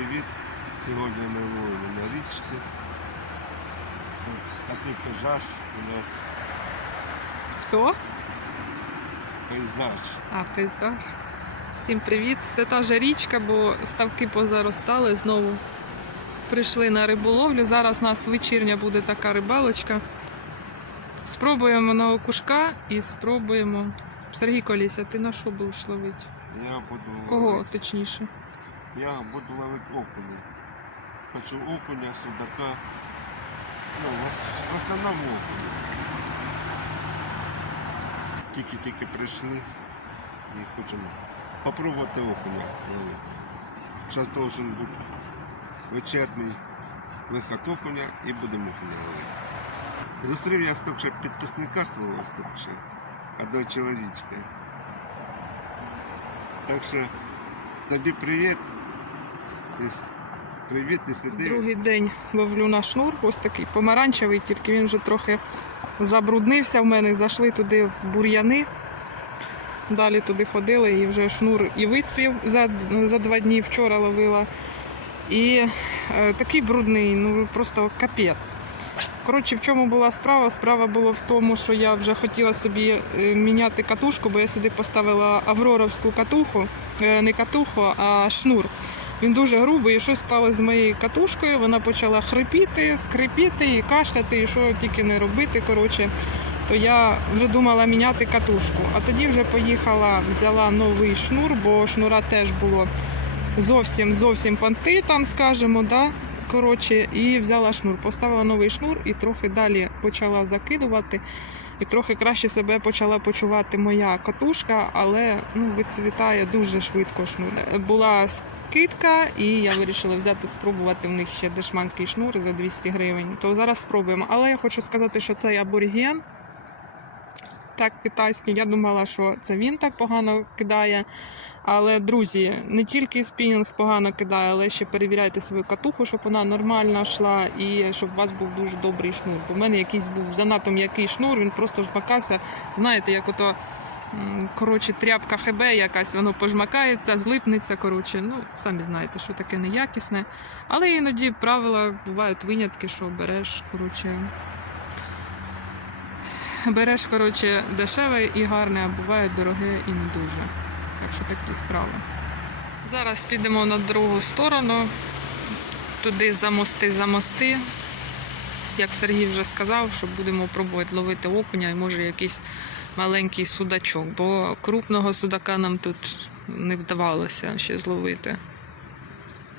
привіт. Сьогодні ми ловимо на річці. Такий пейзаж у нас Хто? пейзаж. А, пейзаж. Всім привіт. Це та же річка, бо ставки позаростали знову. Прийшли на риболовлю. Зараз у нас вечірня буде така рибалочка. Спробуємо на окушка і спробуємо. Сергій Коліся, ти на що будеш ловити? Я буду Кого точніше? Я буду ловити окуня. Хочу окуня, судака. Ну, в ос- основному окуня. Тільки-тільки прийшли і хочемо попробувати окуня ловити. Зараз должен бути вечірній виход окуня і будемо окуня ловити. Зустрів я стільки підписника свого стільки, одного чоловічка. Так що тобі привіт. Привіт, і сиди. Другий день ловлю на шнур, ось такий помаранчевий, тільки він вже трохи забруднився в мене. Зайшли туди в бур'яни. Далі туди ходили і вже шнур і вицвів за, за два дні вчора ловила. І е, такий брудний, ну просто капець. Коротше, в чому була справа? Справа була в тому, що я вже хотіла собі е, міняти катушку, бо я сюди поставила авроровську катуху, Е, не катуху, а шнур. Він дуже грубий, і щось сталося з моєю катушкою. Вона почала хрипіти, скрипіти і кашляти, і що тільки не робити. Коротше, то я вже думала міняти катушку. А тоді вже поїхала, взяла новий шнур, бо шнура теж було зовсім зовсім панти, там скажемо, да. Коротше, і взяла шнур, поставила новий шнур і трохи далі почала закидувати. І трохи краще себе почала почувати моя катушка, але ну, відцвітає дуже швидко шнур. Була скидка, і я вирішила взяти спробувати в них ще дешманський шнур за 200 гривень. То зараз спробуємо. Але я хочу сказати, що цей аборіген. Так, китайський, я думала, що це він так погано кидає. Але, друзі, не тільки спінінг погано кидає, але ще перевіряйте свою катуху, щоб вона нормально йшла і щоб у вас був дуже добрий шнур. Бо в мене якийсь був занадто м'який шнур, він просто жмакався. Знаєте, як ото коротше, тряпка ХБ якась, воно пожмакається, злипнеться. Коротше, ну, самі знаєте, що таке неякісне. Але іноді правила бувають винятки, що береш, коротше. Береш, коротше, дешеве і гарне, а буває дороге і не дуже. Так що такі справи. Зараз підемо на другу сторону, туди за мости, за мости. Як Сергій вже сказав, що будемо пробувати ловити окуня і може якийсь маленький судачок, бо крупного судака нам тут не вдавалося ще зловити.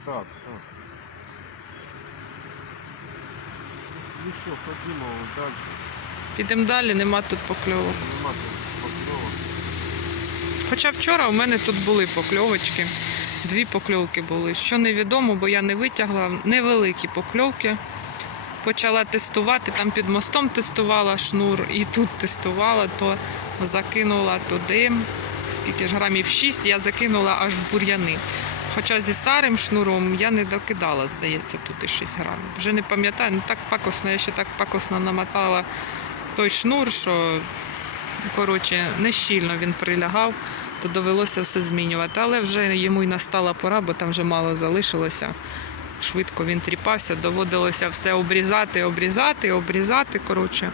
Так, так. Ну що, ходімо далі. Підемо далі, нема тут покльовок. Нема тут покльовок. Хоча вчора у мене тут були покльовочки, дві покльовки були. Що невідомо, бо я не витягла невеликі покльовки. Почала тестувати, там під мостом тестувала шнур і тут тестувала, то закинула туди, скільки ж грамів 6, я закинула аж в бур'яни. Хоча зі старим шнуром я не докидала, здається, тут і 6 грамів. Вже не пам'ятаю, ну так пакосно, я ще так пакосно намотала той шнур, що коротше, не щільно він прилягав, то довелося все змінювати. Але вже йому й настала пора, бо там вже мало залишилося. Швидко він тріпався, доводилося все обрізати, обрізати, обрізати. Коротше,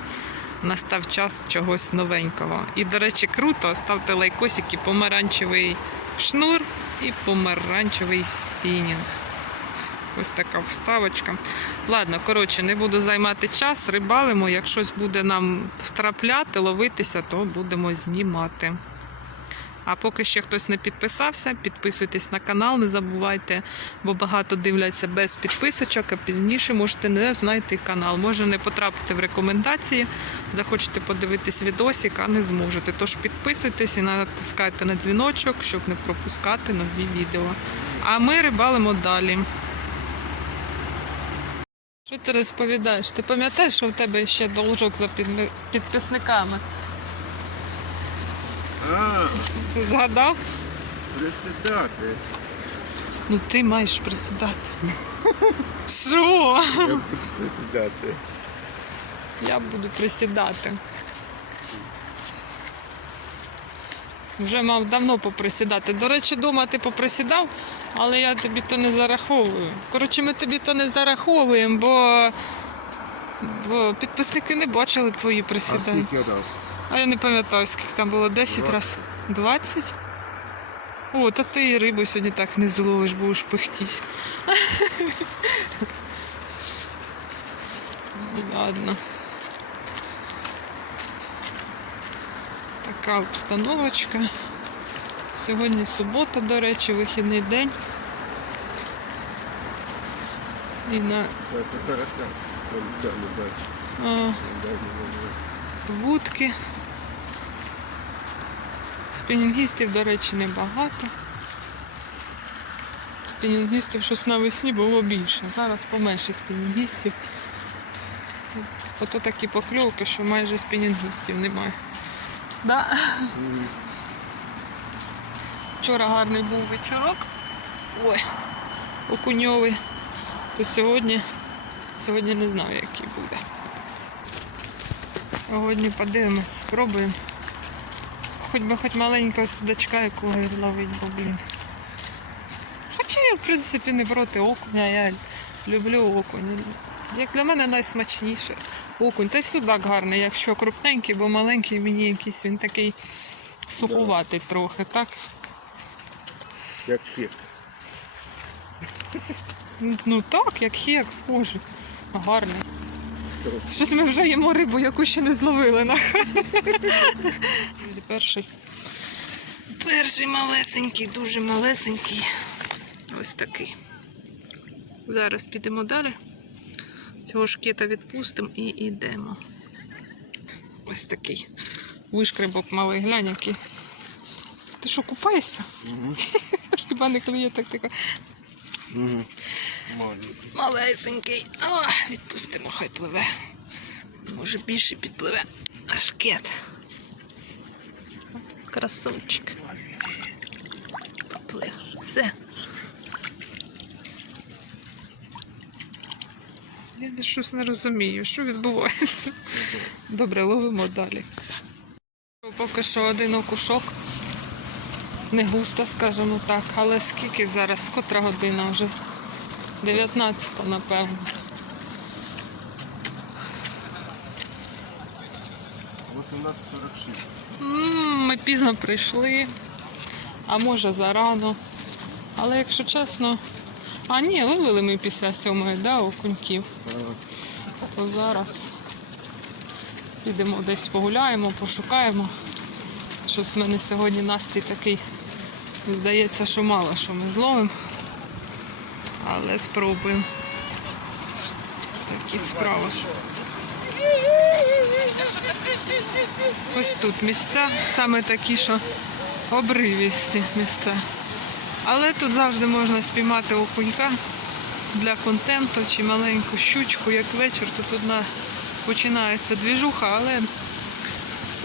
настав час чогось новенького. І, до речі, круто, ставте лайкосики, помаранчевий шнур і помаранчевий спінінг. Ось така вставочка. Ладно, коротше, не буду займати час, рибалимо. Як щось буде нам втрапляти, ловитися, то будемо знімати. А поки ще хтось не підписався, підписуйтесь на канал, не забувайте, бо багато дивляться без підписочок, а пізніше можете не знайти канал. Може не потрапити в рекомендації, захочете подивитись відосик, а не зможете. Тож підписуйтесь і натискайте на дзвіночок, щоб не пропускати нові відео. А ми рибалимо далі. Що ти розповідаєш? Ти пам'ятаєш, що в тебе ще должок за підписниками? А, Ти згадав? присідати. Ну ти маєш присідати. Що? Я буду присідати. Я буду присідати. Вже мав давно поприсідати. До речі, дома ти поприсідав, Але я тобі то не зараховую. Коротше, ми тобі то не зараховуємо, бо, бо підписники не бачили твої А присідання. скільки раз? А я не пам'ятаю, скільки там було 10 разів. 20? О, та ти і рибу сьогодні так не зловиш, будеш пихтіть. Ладно. Така обстановочка. Сьогодні субота, до речі, вихідний день. І на Та Тепер ось так. Вон Далі бачу. а, Далі, далі. вудки. Спінінгістів, до речі, небагато. Спінінгістів щось навесні було більше. Зараз поменше спінінгістів. Ото такі покльовки, що майже спінінгістів немає. Да? Вчора гарний був вечорок. Ой, окуньовий. То сьогодні, сьогодні не знаю, який буде. Сьогодні подивимось, спробуємо. Хоч би хоч маленького судачка якогось зловить, бо блін. Хоча я, в принципі, не проти окуня, я люблю окунь. Як для мене найсмачніше окунь. Та й судак гарний, якщо крупненький, бо маленький мені якийсь він такий сухуватий трохи, так? Як хек. Ну, Ну так, як хек, схожий. Гарний. Щось ми вже їмо рибу, яку ще не зловили. Друзі, Перший. Перший малесенький, дуже малесенький. Ось такий. Зараз підемо далі. Цього шкета відпустимо і йдемо. Ось такий. Вишкребок малий, глянь який. Ти що, купаєшся? Угу. Хіба не клює так така. Угу. Малесенький. О, відпустимо, хай пливе. Може більше підпливе. Ашкет. Красавчик. Поплив. Все. Я щось не розумію, що відбувається. Добре, ловимо далі. Поки що один окушок. Не густо, скажімо так, але скільки зараз? Котра година вже? 19, напевно. 18.46. М, Ми пізно прийшли, а може зарано. Але якщо чесно. А ні, вивели ми після сьомої, да, окуньків. То зараз підемо десь погуляємо, пошукаємо. Щось в мене сьогодні настрій такий. Здається, що мало що ми зловимо. Але спробуємо. Такі справи. Ось тут місця, саме такі, що обривісті місця. Але тут завжди можна спіймати окунька для контенту чи маленьку щучку, як вечір, тут одна починається двіжуха, але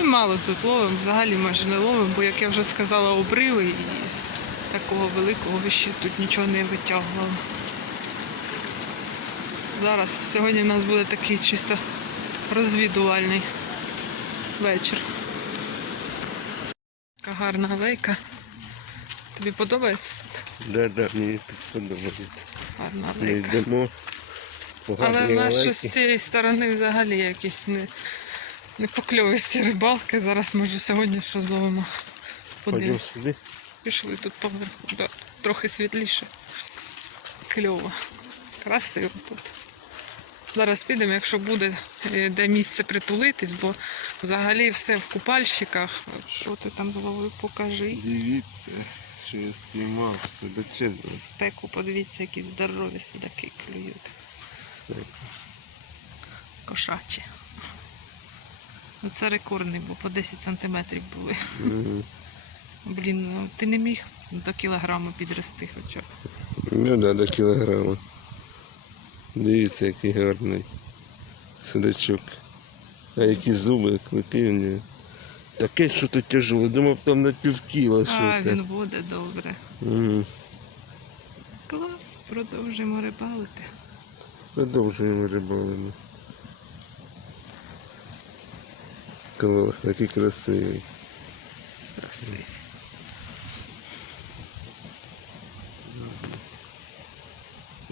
мало тут ловимо, взагалі майже не ловимо, бо, як я вже сказала, обриви такого великого ще тут нічого не витягувало. Зараз сьогодні у нас буде такий чисто розвідувальний вечір. Така гарна алейка. Тобі подобається тут? Да, да, мені тут подобається. Гарна Ми йдемо Але в нас щось з цієї сторони взагалі якісь не, не покльовисті рибалки. Зараз може сьогодні що зловимо. Подивимось. Пішли тут поверху. Да. Трохи світліше. Кльово. Красиво тут. Зараз підемо, якщо буде е, де місце притулитись, бо взагалі все в купальщиках. Що ти там зловив, покажи. Дивіться, що я спіймав. Судачезно. Спеку, подивіться, які здорові судаки клюють. Кошачі. Ну, Це рекордний, бо по 10 сантиметрів були. Мгм. Блін, ну ти не міг до кілограму підрости хоча б. Ну да, до кілограма. Дивіться, який гарний судачок. А які зуби, клики в нього. Таке, що то тяжело. Думав, там на півкіла А, що він то. буде добре. Мгм. Клас, продовжуємо рибалити. Продовжуємо рибалину. Клас, який красивий. Красивий.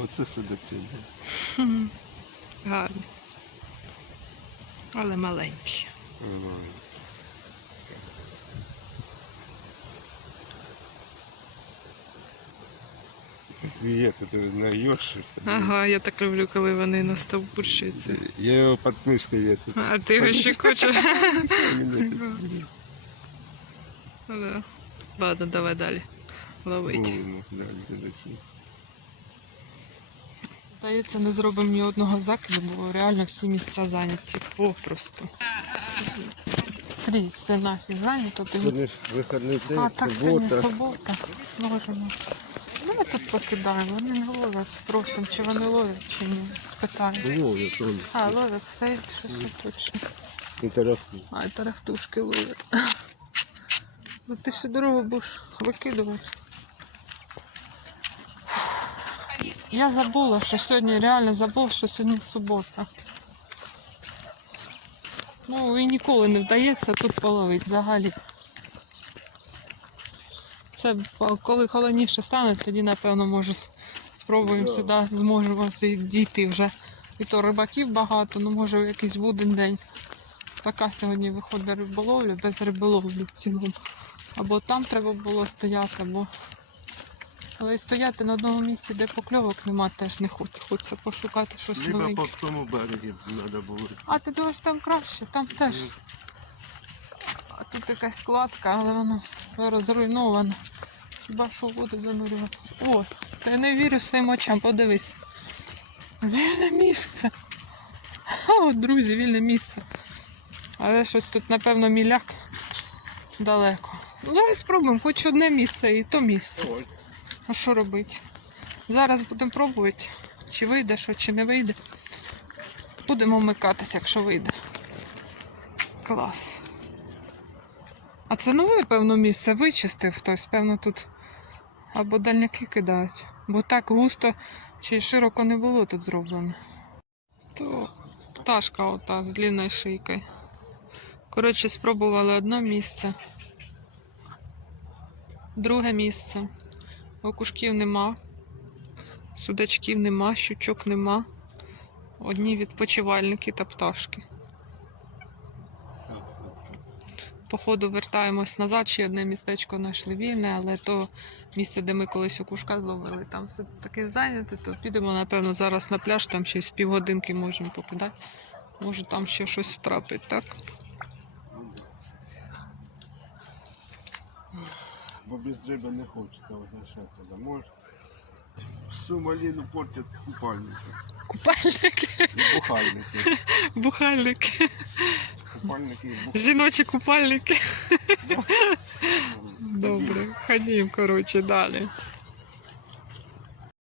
Оце судачиня. Хм. Гарні. Але маленькі. Света, ти наїшся. Ага, я так люблю, коли вони настовбурщуються. Я його під мишкою в'єту. А ти його ще хочеш? Ладно, давай далі. Ловить. Здається, не зробимо ні одного закиду, бо реально всі місця зайняті. Попросту. Скрізь все нафіг зайнято. Ти... Сьогодні ж вихідний день, А, так сьогодні субота. субота. Можемо. Ну, ми тут покидаємо, вони не ловлять, спросимо, чи вони ловлять, чи ні. Спитаємо. Ловлять, Толя. А, ловлять, стоїть щось точно. Не тарахти. А, это рахтушки ловят. Ну ты всю дорогу будешь выкидывать. Я забула, що сьогодні реально забув, що сьогодні субота. Ну і ніколи не вдається тут половити взагалі. Це коли холодніше стане, тоді напевно може спробуємо Да. сюди, зможемо дійти вже. І то рибаків багато, ну може в якийсь буден день. Така сьогодні виходить риболовля, без риболовлі в цілому. Або там треба було стояти, або. Але стояти на одному місці, де покльовок нема, теж не хочеться. Хочеться пошукати щось Либо новеньке. по тому берегі треба було. А ти думаєш, там краще, там теж. А тут якась складка, але воно розруйновано. Хіба що буде занурюватися. О, та я не вірю своїм очам, подивись. Вільне місце. О, друзі, вільне місце. Але щось тут, напевно, міляк далеко. Ну, давай спробуємо, хоч одне місце і то місце. А що робити? Зараз будемо пробувати, чи вийде що, чи не вийде. Будемо вмикатися, якщо вийде. Клас. А це нове, певно, місце вичистив хтось, певно, тут або дальняки кидають. Бо так густо чи широко не було тут зроблено. То пташка ота з длинною шийкою. Коротше, спробували одне місце. Друге місце. Окушків нема. Судачків нема, щучок нема. Одні відпочивальники та пташки. Походу вертаємось назад, ще одне містечко знайшли вільне, але то місце, де ми колись окушка зловили, там все таке зайняте, то підемо, напевно, зараз на пляж, там ще з півгодинки можемо покидати. Може там ще щось трапить, так? Бо без риби не хочеться возвращатися домой. Всю малину портять купальники. Купальники, І бухальники. бухальники, Купальники і бухальники. жіночі купальники. Добре, ходім, коротше, далі.